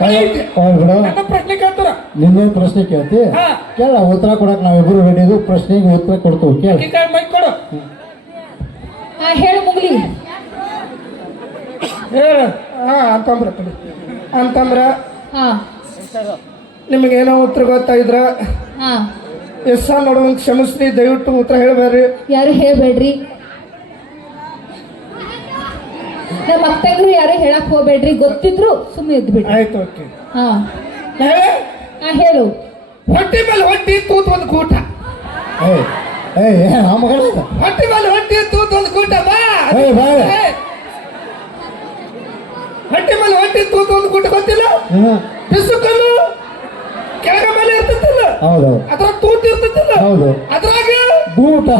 ನನ್ನ ಪ್ರಶ್ನೆ ಕೇಳ್ತಾರ ನಿನ್ನೊಂದು ಪ್ರಶ್ನೆ ಕೇಳ್ತಿ ಕೇಳ ಉತ್ತರ ಕೊಡಕ್ ನಾವಿಬ್ರು ರೆಡಿ ಇದು ಪ್ರಶ್ನೆಗೆ ಉತ್ತರ ಕೊಡ್ತೀವಿ ಕೇಳ ಮೈಕ್ ಕೊಡು ಹೇಳು ಮುಗ್ಲಿ ಹೇಳ ಅಂತಂದ್ರ ನಿಮಗೇನೋ ಉತ್ತರ ಗೊತ್ತಾಯಿದ್ರ ಎಸ್ ನೋಡುವಂಗ ಕ್ಷಮಿಸ್ರಿ ದಯವಿಟ್ಟು ಉತ್ತರ ಹೇಳ್ಬೇಡ್ರಿ ಯಾರು ಹೇಳ್ಬೇಡ್ರಿ ನಮ್ಮ ಅತ್ತಂಗ್ರು ಯಾರು ಹೇಳಕ್ ಹೋಗ್ಬೇಡ್ರಿ ಗೊತ್ತಿದ್ರು ಸುಮ್ಮನೆ ಇದ್ಬಿಡ್ರಿ ಆಯ್ತು ಓಕೆ ಹೇಳು ಹೊಟ್ಟಿ ಮೇಲೆ ಹೊಟ್ಟಿ ತೂತ್ ಒಂದು ಕೂಟ ಹೊಟ್ಟಿ ಮೇಲೆ ಹೊಟ್ಟಿ ತೂತ್ ಒಂದು ಕೂಟ ಬಾ ಹೊಟ್ಟಿ ಮೇಲೆ ಹೊಟ್ಟಿ ತೂತ್ ಒಂದು ಕೂಟ ಗೊತ್ತಿಲ್ಲ ಬಿಸು ಕಲ್ಲು ಕೆಳಗ ಮೇಲೆ ಇರ್ತೈತಿಲ್ಲ ಹೌದು ಅದ್ರ ತೂತ್ ಇರ್ತೈತಿಲ್ಲ ಹೌದು ಅದ್ರಾಗ ಗೂಟ